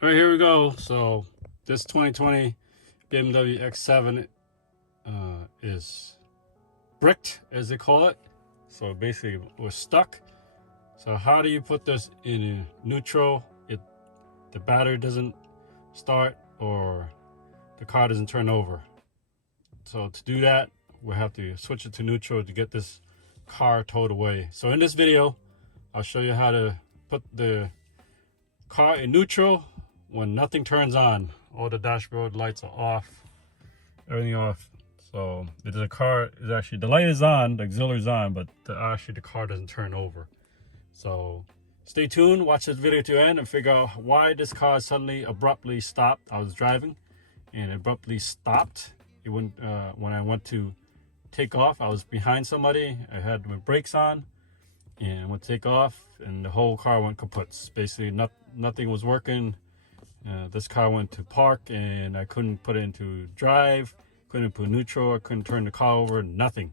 All right, here we go. So this 2020 BMW X7 is bricked, as they call it. So basically, we're stuck. So how do you put this in neutral? The battery doesn't start or the car doesn't turn over. So to do that, we'll have to switch it to neutral to get this car towed away. So in this video, I'll show you how to put the car in neutral when nothing turns on. All the dashboard lights are off, everything off. So the car is actually, the light is on, the auxiliary is on, but actually the car doesn't turn over. So stay tuned, watch this video to the end and figure out why this car suddenly abruptly stopped. I was driving and abruptly stopped. It went, when I went to take off, I was behind somebody. I had my brakes on and I went to take off and the whole car went kaput. Basically nothing was working. This car went to park and I couldn't put it into drive, couldn't put neutral, I couldn't turn the car over, nothing.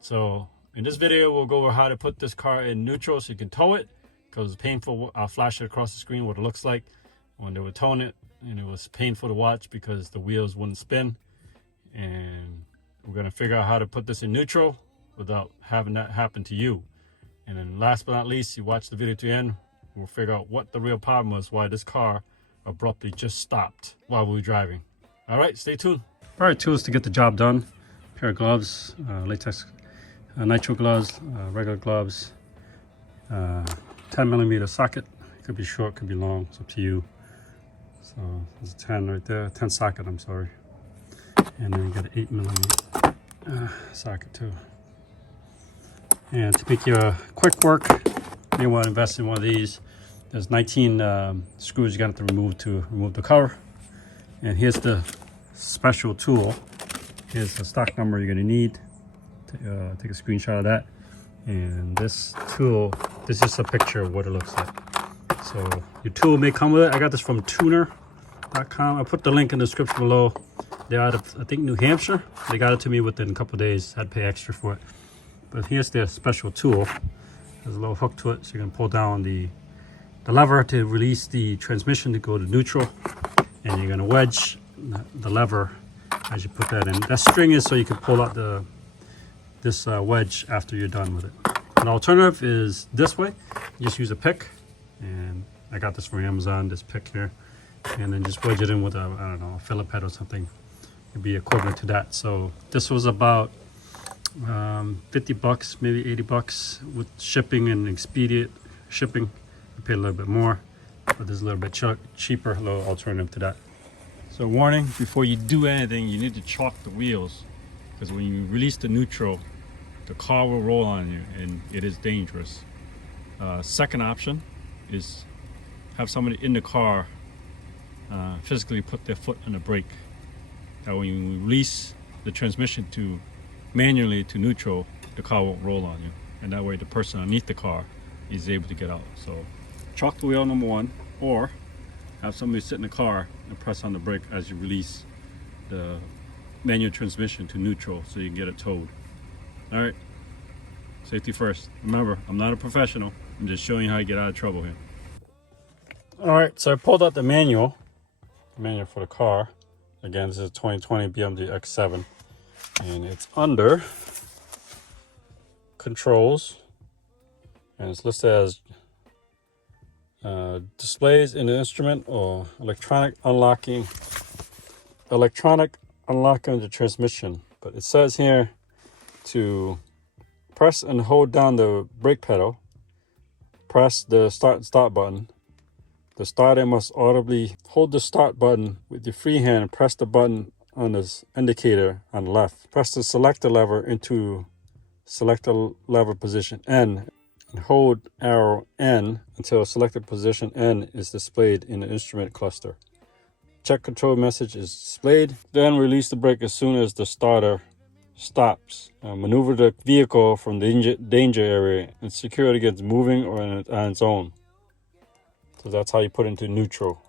So in this video, we'll go over how to put this car in neutral so you can tow it, because it's painful. I'll flash it across the screen what it looks like when they were towing it, and it was painful to watch because the wheels wouldn't spin. And we're gonna figure out how to put this in neutral without having that happen to you. And then last but not least, you watch the video to the end, we'll figure out what the real problem was, why this car abruptly just stopped while we were driving. All right, stay tuned. All right, tools to get the job done. Pair of gloves, latex nitro gloves, regular gloves, 10mm socket. It could be short, could be long, it's up to you. So there's a 10 right there, 10 socket, I'm sorry. And then you got an 8mm socket too. And to make your quick work, you want to invest in one of these. There's 19 screws you got to remove the cover. And here's the special tool. Here's the stock number you're going to need. Take a screenshot of that. And this tool, this is just a picture of what it looks like. So your tool may come with it. I got this from tuner.com. I'll put the link in the description below. They're out of, I think, New Hampshire. They got it to me within a couple of days. I'd pay extra for it. But here's their special tool. There's a little hook to it, so you can pull down the lever to release the transmission to go to neutral. And you're going to wedge the lever as you put that in. That string is so you can pull out this wedge after you're done with it. An alternative is this way. You just use a pick, and I got this from Amazon, this pick here, and then just wedge it in with a, I don't know, a Phillip head or something. It'd be equivalent to that. So this was about 50 bucks, maybe 80 bucks with shipping and expedient shipping. You pay a little bit more, but there's a little bit cheaper, a little alternative to that. So warning, before you do anything, you need to chalk the wheels, because when you release the neutral, the car will roll on you and it is dangerous. Second option is have somebody in the car physically put their foot on the brake. That when you release the transmission to manually to neutral, the car won't roll on you. And that way the person underneath the car is able to get out. So chalk the wheel number one, or have somebody sit in the car and press on the brake as you release the manual transmission to neutral so you can get it towed. All right, safety first. Remember, I'm not a professional. I'm just showing you how to get out of trouble here. All right, so I pulled out the manual for the car. Again, this is a 2020 BMW X7, and it's under controls, and it's listed as displays in the instrument or electronic unlocking of the transmission. But it says here to press and hold down the brake pedal, press the start and stop button. The starter must audibly hold the start button with your free hand and press the button on the indicator on the left. Press the selector lever into selector lever position N and hold arrow N until selected position N is displayed in the instrument cluster. Check control message is displayed. Then release the brake as soon as the starter stops. Maneuver the vehicle from the danger area and secure it against moving or on its own. So that's how you put it into neutral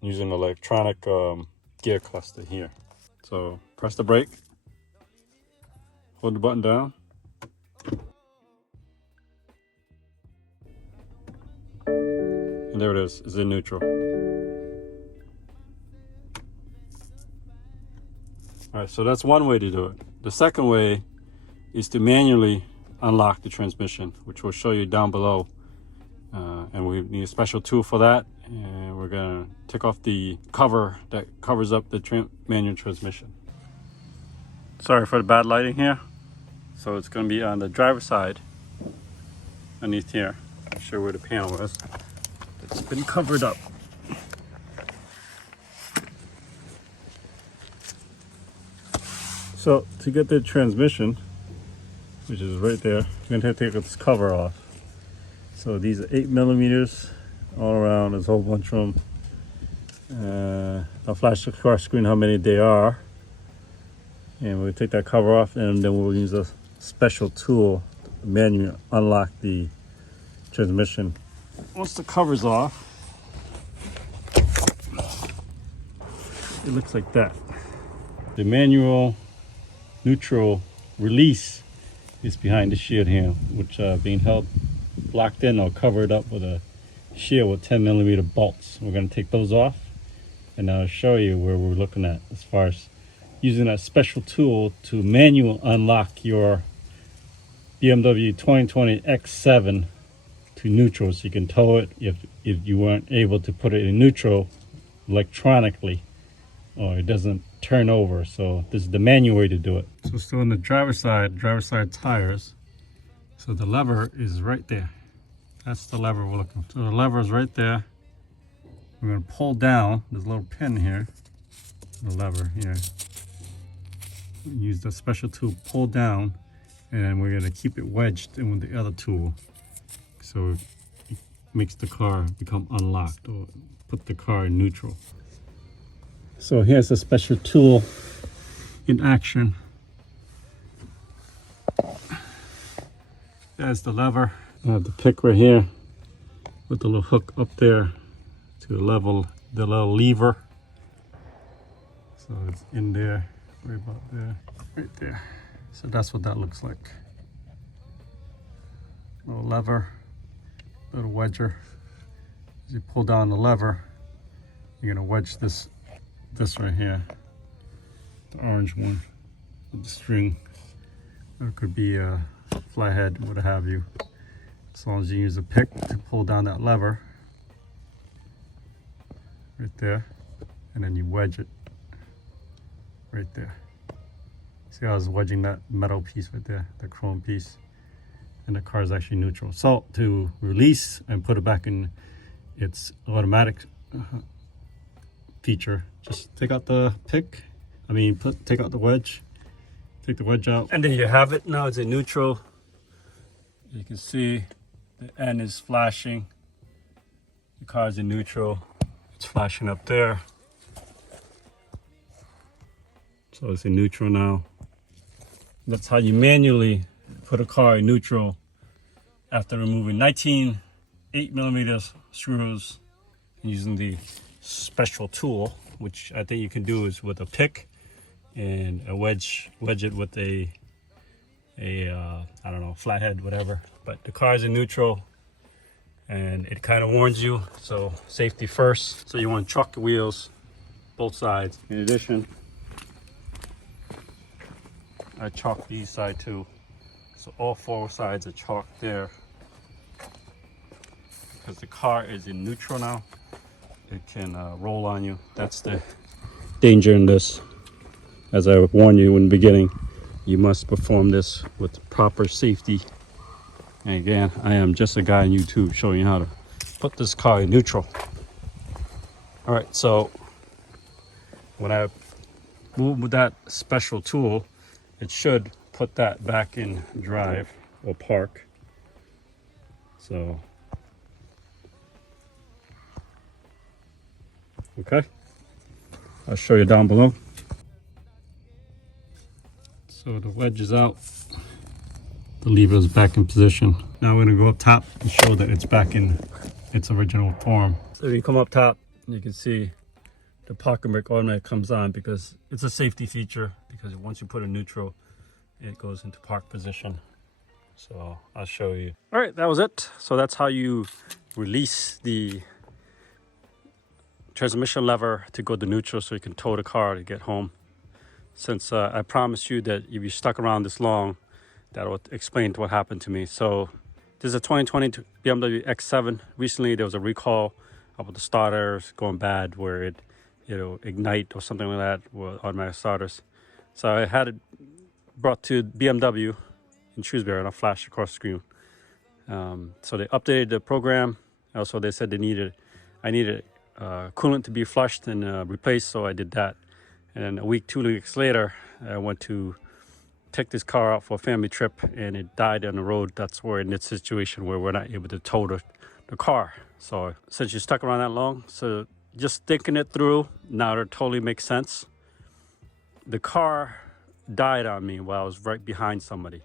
using the electronic gear cluster here. So press the brake, hold the button down, and there it is, it's in neutral. All right, so that's one way to do it. The second way is to manually unlock the transmission, which we'll show you down below. And we need a special tool for that. And we're gonna take off the cover that covers up the manual transmission. Sorry for the bad lighting here. So it's gonna be on the driver's side, underneath here. I'll show you where the panel is. It's been covered up. So to get the transmission, which is right there, you're gonna have to take this cover off. So these are 8mm all around. There's a whole bunch of them. I'll flash the car screen how many they are. And we'll take that cover off, and then we'll use a special tool to manually unlock the transmission. Once the cover's off, it looks like that. The manual neutral release is behind the shield here, which being held locked in or covered up with a shield with 10mm bolts. We're going to take those off, and I'll show you where we're looking at as far as using that special tool to manual unlock your BMW 2020 X7 to neutral, so you can tow it if you weren't able to put it in neutral electronically, or it doesn't turn over. So this is the manual way to do it. So still on the driver's side tires. So the lever is right there. That's the lever we're looking for. So the lever is right there. We're going to pull down. There's a little pin here. The lever here. Use the special tool, pull down, and we're going to keep it wedged in with the other tool. So it makes the car become unlocked, or put the car in neutral. So here's a special tool in action. There's the lever. I have the pick right here with the little hook up there to level the little lever. So it's in there, right about there, right there. So that's what that looks like. Little lever, little wedger. As you pull down the lever, you're gonna wedge this right here, the orange one with the string. Or it could be a flathead, what have you. As long as you use a pick to pull down that lever right there, and then you wedge it right there. See how I was wedging that metal piece right there, the chrome piece, and the car is actually neutral. So to release and put it back in its automatic feature, just take out the pick, take out the wedge, take the wedge out, and there you have it. Now it's in neutral. You can see the end is flashing. The car's in neutral. It's flashing up there. So it's in neutral now. That's how you manually put a car in neutral after removing 19 8mm screws and using the special tool, which I think you can do is with a pick and a wedge it with a I don't know, flathead, whatever. But the car is in neutral, and it kind of warns you, so safety first. So you want to chalk the wheels, both sides. In addition, I chalk these side too. So all four sides are chalked there. Because the car is in neutral now, it can roll on you. That's the danger in this. As I warned you in the beginning, you must perform this with proper safety. And again, I am just a guy on YouTube showing you how to put this car in neutral. All right, so when I move with that special tool, it should put that back in drive or park. So, okay, I'll show you down below. So the wedge is out, the lever is back in position. Now we're gonna go up top and show that it's back in its original form. So if you come up top, you can see the parking brake automatically comes on, because it's a safety feature, because once you put it in neutral, it goes into park position. So I'll show you. All right, that was it. So that's how you release the transmission lever to go to neutral, so you can tow the car to get home. since I promised you that if you stuck around this long, that will explain what happened to me. So this is a 2020 BMW X7. Recently, there was a recall about the starters going bad, where it, ignite or something like that with automatic starters. So I had it brought to BMW in Shrewsbury, and I'll flash across the screen. So they updated the program. Also, they said I needed coolant to be flushed and replaced, so I did that. And then 2 weeks later, I went to take this car out for a family trip, and it died on the road. That's where in this situation where we're not able to tow the car. So since you stuck around that long, so just thinking it through, now it totally makes sense. The car died on me while I was right behind somebody.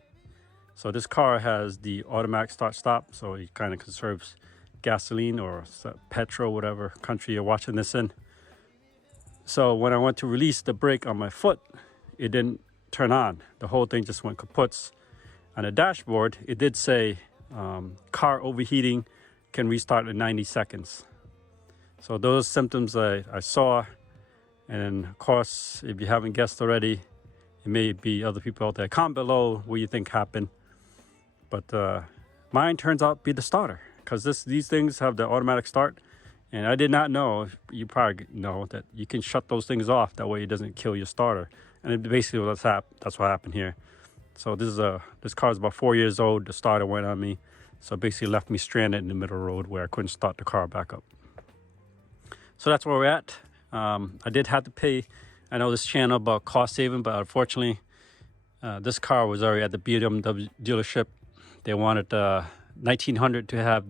So this car has the automatic start-stop, so it kind of conserves gasoline or petrol, whatever country you're watching this in. So when I went to release the brake on my foot, it didn't turn on. The whole thing just went kaputs. On the dashboard, it did say car overheating, can restart in 90 seconds. So those symptoms I saw, and of course, if you haven't guessed already, it may be other people out there. Comment below what you think happened. But mine turns out to be the starter, because these things have the automatic start. And I did not know, you probably know, that you can shut those things off. That way it doesn't kill your starter. And it basically that's what happened here. So this car is about 4 years old. The starter went on me. So it basically left me stranded in the middle of the road where I couldn't start the car back up. So that's where we're at. I did have to pay, I know this channel about cost saving, but unfortunately, this car was already at the BMW dealership. They wanted $1,900 to have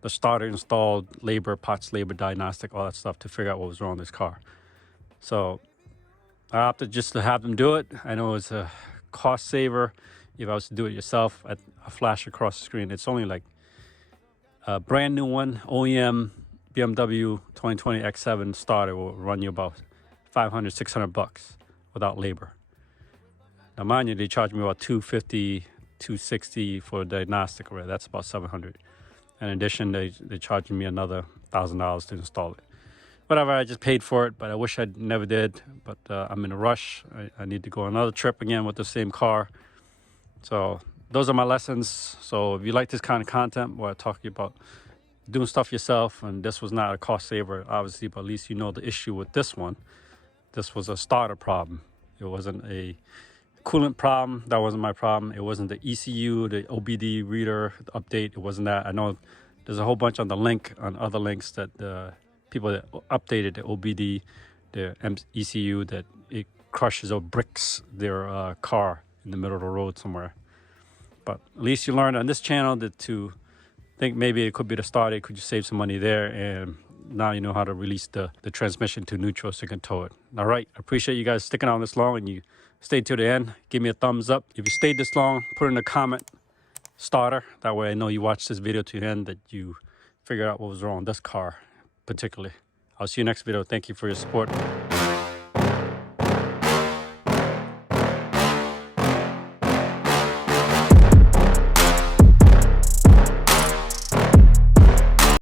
the starter installed, labor, parts labor, diagnostic, all that stuff to figure out what was wrong with this car. So I opted just to have them do it. I know it's a cost saver. If I was to do it yourself, I'll flash across the screen. It's only like a brand new one, OEM BMW 2020 X7 starter will run you about $500, $600 without labor. Now, mind you, they charge me about $250, $260 for diagnostic already. That's about $700. In addition, they charging me another $1,000 to install it. Whatever, I just paid for it, but I wish I never did. But I'm in a rush. I need to go on another trip again with the same car. So those are my lessons. So if you like this kind of content where I talk to you about doing stuff yourself, and this was not a cost saver, obviously, but at least you know the issue with this one. This was a starter problem. It wasn't a coolant problem. That wasn't my problem. It wasn't the ECU, the OBD reader update. It wasn't that. I know there's a whole bunch on the link, on other links, that the people that updated the OBD, the ECU, that it crushes or bricks their car in the middle of the road somewhere. But at least you learned on this channel that to think maybe it could be the starter. Could you save some money there? And now you know how to release the transmission to neutral so you can tow it. All right. I appreciate you guys sticking on this long, and you stayed to the end. Give me a thumbs up. If you stayed this long, put in a comment, starter. That way I know you watched this video to the end, that you figured out what was wrong with this car particularly. I'll see you next video. Thank you for your support.